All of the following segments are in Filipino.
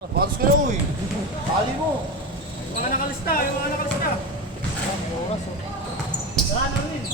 Patas ka na, uy. Tali mo. Yung mga nakalista. Ang oras, oh. Wala na rin.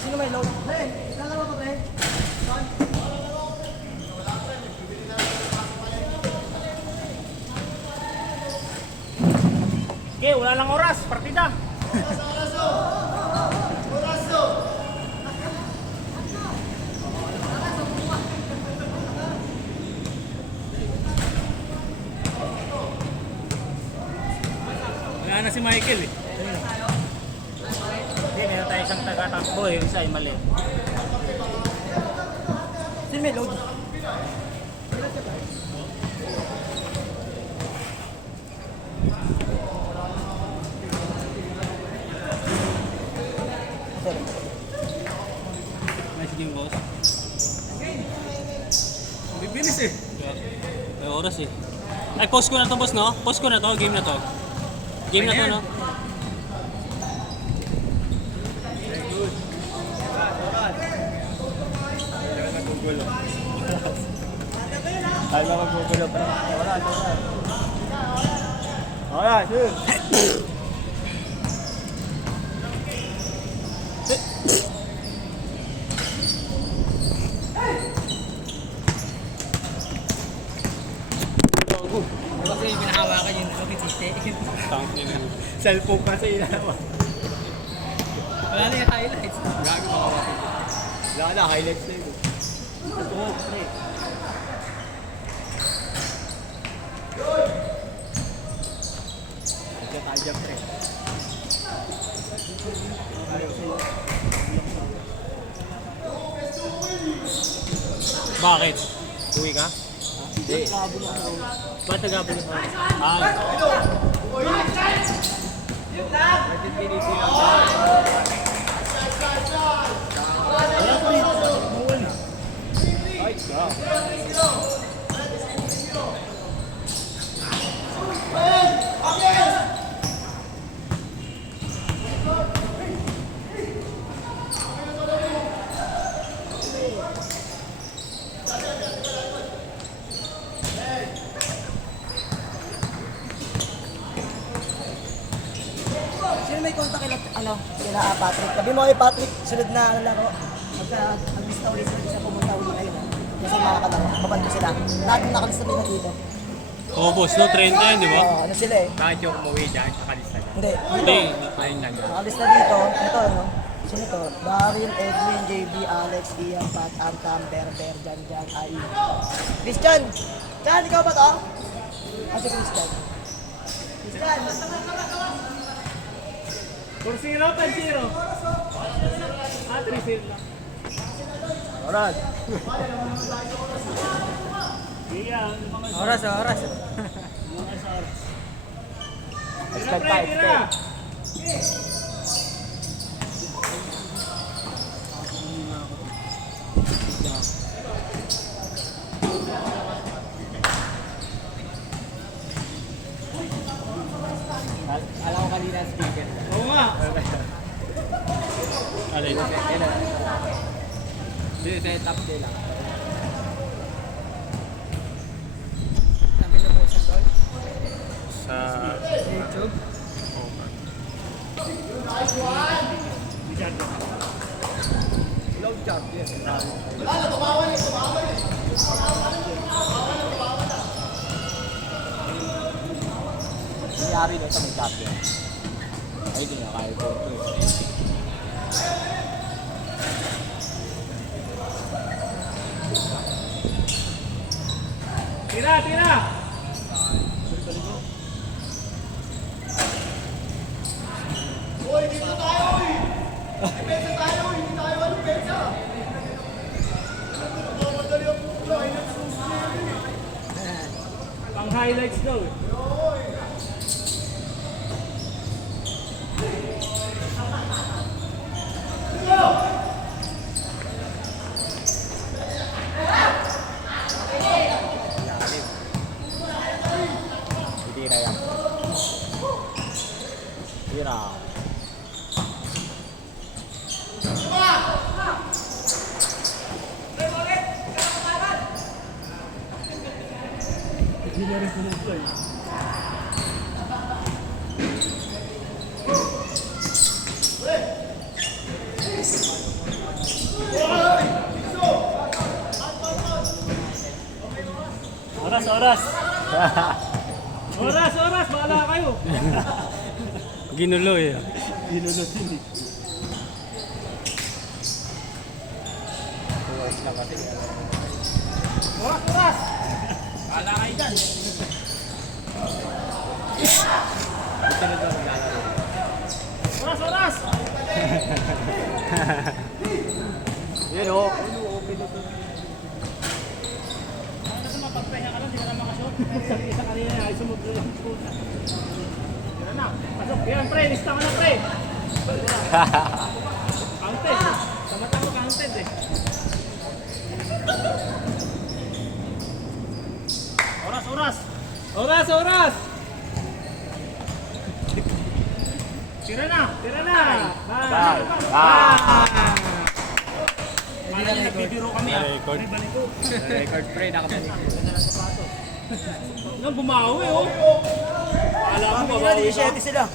Sino may load? Hey, lalaro ko, pre. Sige, wala lang oras. Partida. Wala na si Michael eh. Hindi, meron tayo isang taga-takbo eh. Yung isa ay mali. Sino may load? Nice game, boss. Bibilis eh. May oras eh. Ay, post ko na to, boss, no? Post ko na to, game na to. Game na to, no? Ay, na magbubulo pa. Wala, sir. Kasi yung pinahawakan yung siste. Tangin na. Cellphone kasi inahawa. Wala na yung highlights. Gago makawa. Wala na, highlights na yun. Oo, pre. Diyan tayo dyan, pre. Bakit? Uwi ka? Hindi. Ba't nagabalo ka? Ah, Bakit pinisi lang? Ay, God. Sino may contact kila, Patrick? Sabi mo kay Patrick, sunod na laro. Mag-lista ulit sila pumunta ulit kayo. Kasi makakalaro, babando sila. Lahat ng nakalista nila dito. oo, boss, no? 30 yan, di ba? Oo, ano sila eh? Bakit yung umuwi dyan sa kalista dyan? Hindi. Hindi. Ayun lang yan. Nakalista dito, ito ano? Sino to? Daryl, Edwin, JB, Alex, Ian, Pat, Antam, Berber, Jan, Ai. Christian! Chan, ikaw ba to? Si Christian. Christian! 4-0, 10-0. Ah, 3-0 lang. Oras. Sige, mga Oras. oras. Expect pa, expect. Alam ko kanina speaker. Oo nga. Alin? Hindi, sa top day lang. Sa YouTube? Low chart, yes. Nangyari doon sa may chart yun. Ay, di nga kaya ko ito eh. Tira! Uy, dito tayo, uy! Pesa tayo, hindi tayo walang pesa! Madali ang pula, ay nagsusunod. Pang highlights daw eh. Tira yan. Tira. Hindi na rin pumunta eh. Oras, oras! Oras! Bahala kayo! Ginulo eh. Ginulot yun eh. Oras! Bahala kayo dyan! Ito na daw maglalaro. Oras! Yan o. Mapagpahinga ka lang, di ka na makashoot. Isa kanina ay sumublo yung puta. Yan na, pasok. Yan pre, lista ka na pre. Counted. Sa mata mo counted eh. Oras! Tira na! Bang! Mana niya nagbibiro kami ah. Record. Record pre, nakabalik. Nang bumawi oh. Alam mo Hindi babawi ka. 17 sila.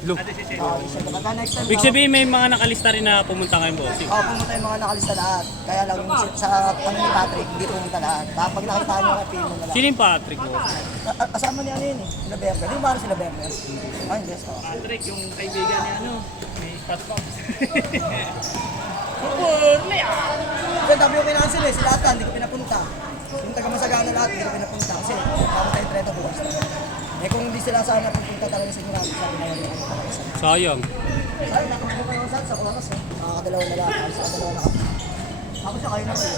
Look. Oo, 17. Pagka next time Big sabihin may mga nakalista rin na pumunta ngayon bossing. pumunta yung mga nakalista lahat. Kaya lang yung sa ano ni Patrick, hindi pumunta lahat. Pag nakita nyo ka, pin mo na lang. Sino yung Patrick boss? Kasama niya ano yun eh, sila Berber. Di ba sila Berber? Ay, hindi. Patrick, yung kaibigan ni ano, may paspops. Purli ah! Kasi sabi yung kinansel eh, sila ata, hindi ko pinapunta. Yung taga-masagana lahat, hindi ko pinapunta. Kasi tapos tayo treto bukas. Eh kung hindi sila sana pupunta talaga sa inyo namin, sabi na yun. Sayang. Ay, nakapunta yung sa Kulakas eh. Nakakadalawa na lang, sa kadalawa na kami. Tapos siya kayo na kayo.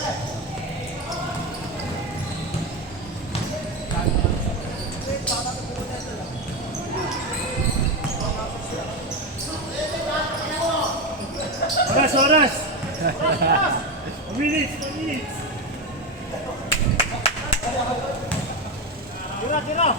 Oras! Minutes! Tira!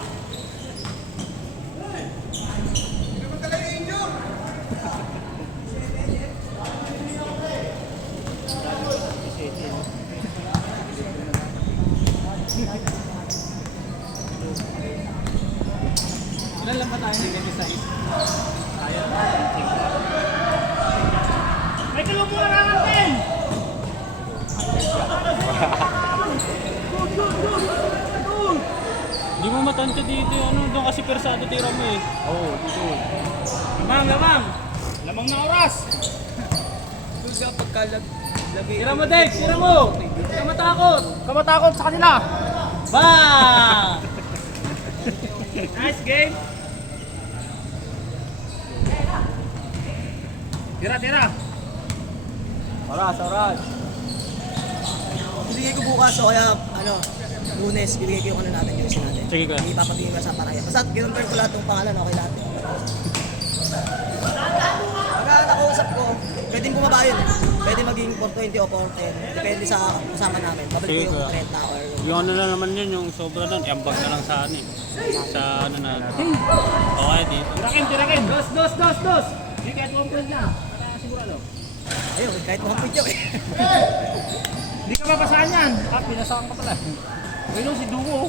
Ilan lang ba tayo naging sa May kalumpuan na natin! Hindi mo matante dito, ano, doon kasi persado tira mo eh. Oo, dito. Lamang! Lamang na oras! Doon siya pagkalagay. Tira mo, Dex! Tira mo! Kamatakot sa kanila! Bang! Nice game! Tira! Oras. Bibigay ko bukas o kaya ano, Lunes, bibigay ko yung ano natin, yung isa natin. Sige ka. Ipapabigay ko sa paraya. Basta kinonfirm ko lahat ng pangalan, okay lahat. Pagka nakausap ko, pwedeng bumaba yun eh. Pwede maging 420 o 410. Depende sa kasama namin. Babalik ko Sige, yung kuya. 30 or... Yung ano na naman yun, yung sobra doon, ambag na lang sa ano eh. Sa ano na. Okay, dito. Tirakin! Dos! Hindi kahit 1 point na. Para sigurado. Ayun, kahit mga pwede yun eh. Hindi ka mapasahan yan. Pinasaan ka pala. Ayun si Dumo.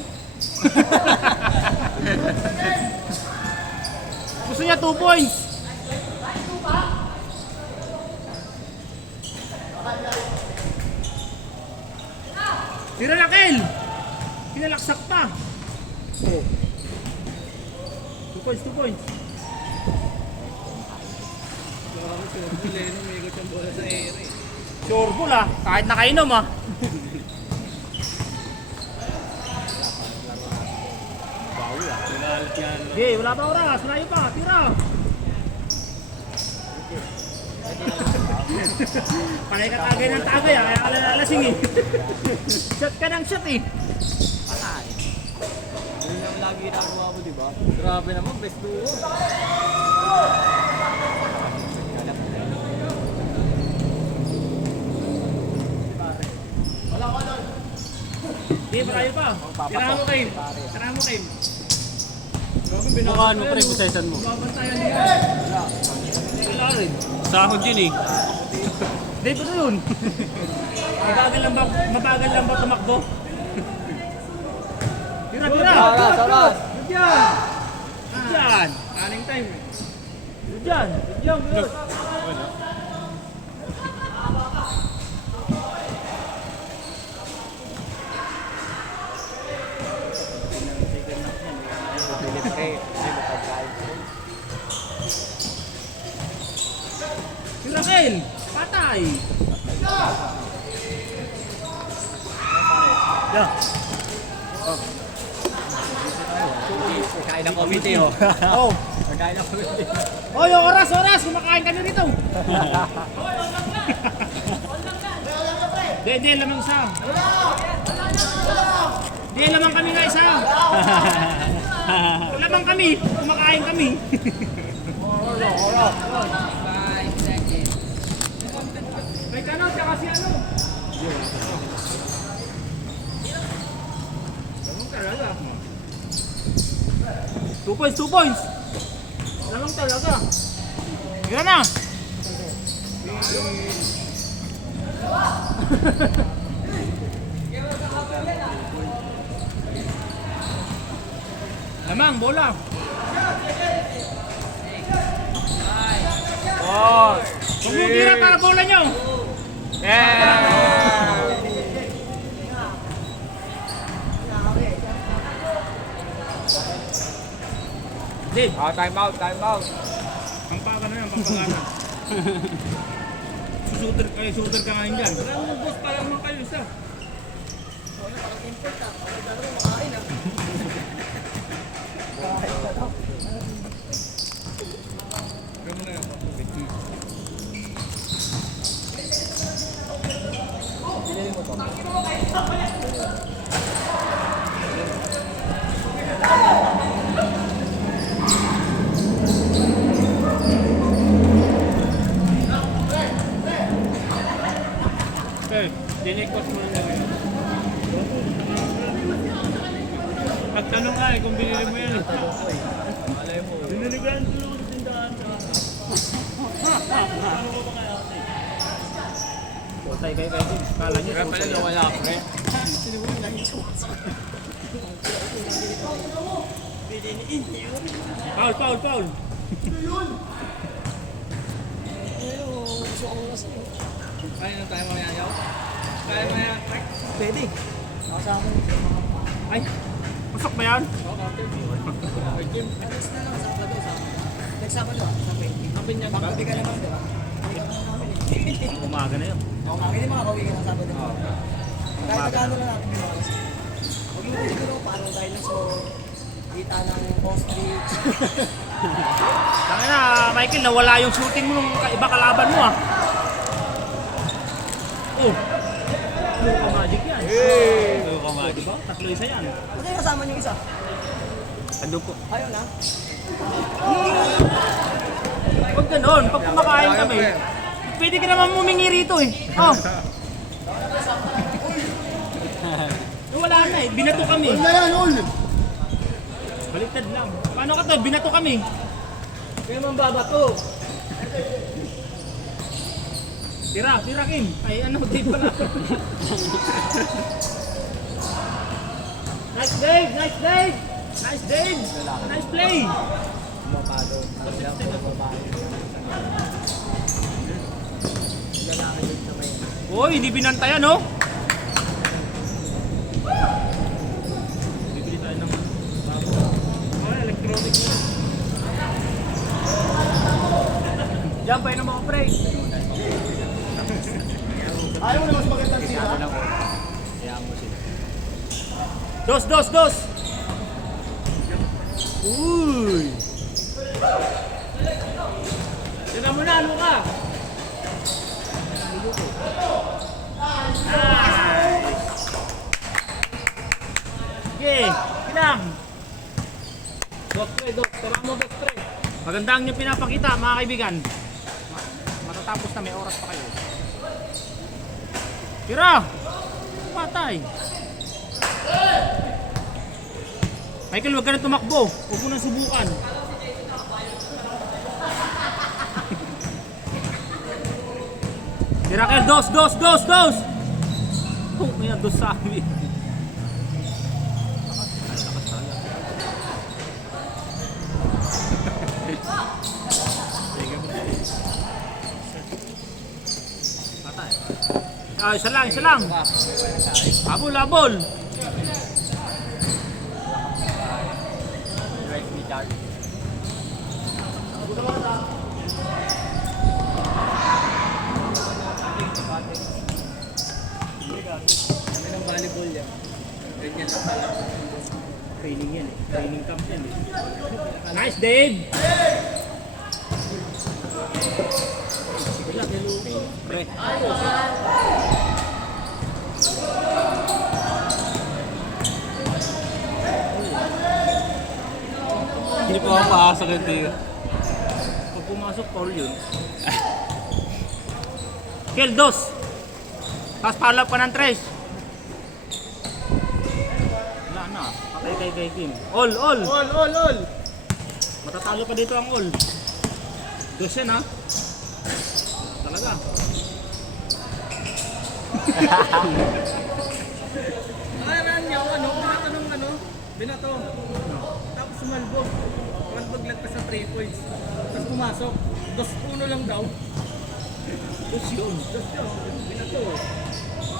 Gusto niya 2 points. Tira na, Kel! Pinalaksak pa. 2 points. Sure ball ah, kahit nakainom ah. Okay, wala pa oras, malayo pa, tira. Panay ka tagay ng tagay ah, kaya ka lalasing eh. Shot ka ng shot eh. Patay. Yun yung lagi ginagawa mo, di ba? Grabe naman, best duo. Hindi, malayo pa. Tirahan mo kayo. Bukaan mo pre, busesan mo. Babantayan nila. Wala rin. Sahod yun eh. Hindi pa yun. Mabagal lang ba tumakbo? Tira, tira! Oras! Diyan! Diyan! Running time. Diyan! Diyan, good. Si Raquel! Patay! Yeah. Kain ng committee, oh. Oh! Kain ng committee. Hoy, oras, oras! Kumakain kami rito! Hindi, lamang isa. Hindi, lamang kami nga isa. Lamang kami, kumakain kami. May kanaw, tsaka si ano. Lamang talaga. 2 points, 2 points. Lamang talaga. Gira na. Lamang, bola. Oh! Tumutira para bola nyo. Dave, Time out! pampakan na yan, pampakan. Shooter ka ngayon dyan. Wala mo boss, parang naman kayo isa. Okay, dinikot mo lang gawin. Pagtanong nga eh, kung binili mo yan. Malay mo. Binili ko yan, tulungan sa tindahan. Potay kayo kayo din. Kala niyo, Kaya pala nawala ako, eh. Foul, foul, foul. Kaya na tayo mayayaw? Kaya mayayaw? Pwede. Ako sa akin. Ay, pasok ba yan? Nagsama nyo, sa 20. Kapin niya. Pagkabi ka naman, di ba? Hindi ka naman namin eh. Umaga na yun. Oo, kami din makakauwi ka ng Sabado. Kahit magkano lang natin yung mga kasi. Huwag mo siguro paano dinosaur, kita ng ostrich. Tangin na, Michael, nawala yung shooting mo nung iba kalaban mo ah. Oh. Puro magic yan. Puro magic. Diba? Tatlo isa yan. Kasi kasama niyo isa. Ando po. Ayaw na. Huwag ganon, pag kumakain kami, pwede ka naman humingi rito eh. Oh. Wala na eh, binato kami. Wala yan, ol! Baliktad lang. Paano ka to? Binato kami. Kaya man babato. Tira, tira Kim. Ay ano, Dave pala. Nice Dave, nice Dave. Nice Dave. Nice play. Mapado. Uy, hindi binantayan no? Bibili tayo ng bago. Oh, electronic na. Diyan pa yun ang mga pre. Ayaw mo na mas magandang sila. Kaya mo sila. Dos, dos, dos. Uy. Tira mo na, Luka. Nice. Sige, ilang. Dos, tre, dos. Tara mo, dos, tre. Maganda ang inyong pinapakita, mga kaibigan. Matatapos na, may oras pa kayo. Tira! Patay! Michael, huwag ka na tumakbo. Huwag mo nang subukan. Tirakel, dos, dos, dos, dos! Oh, may dos sa amin. Ah, isa lang, isa lang. Habol, habol. Right me, Char. Kami ng volleyball yan. Ganyan lang pala. Training yan eh. Training camp yan eh. Nice, Dave! Pre. Hindi po ako paasok yung tiyo. Pag pumasok, foul yun. Kill, dos! Tapos follow up pa ng tres. Wala na. Patay kay Kim. All, all! All! Matatalo pa dito ang all. Dos yan ha. Talaga. Nakaraan niya ako, binato ng binato. Tapos sumalbog. Sumalbog lang pa sa 3 points. Tapos pumasok. 2-1 lang daw. Dos yun. Binato.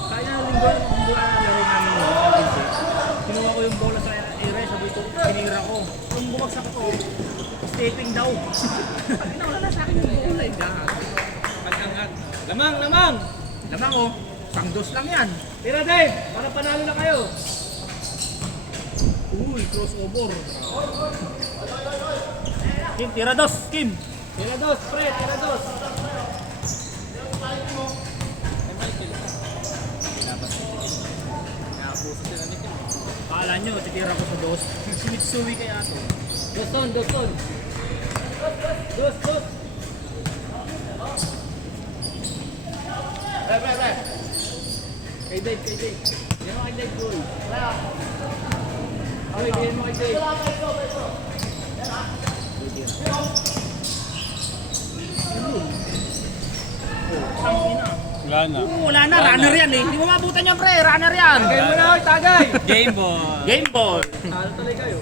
Kaya yung linggo na laro namin no, kinuha ko yung bola sa area, sabi ko, pinira ko. Kung bumagsak ko, stepping daw. Wala na sa akin yung bola eh. Pag-angat. Lamang! Lamang oh, sangdos lang yan. Tira Dave! Para panalo na kayo. Uy, crossover. Kim, tira dos, Kim. Tira dos, pre! Tira dos! Akala nyo, titira ko sa dos. Si Mitsui kaya to. Dos! Pre! Kay Dave! Bigyan mo kay Dave, boy. Okay, bigyan mo kay Dave. Tangina. Wala na. Wala na, runner yan eh. Hindi mo mabutan yan pre, runner yan. Tagay mo na, tagay! Game ball. Talo tuloy kayo.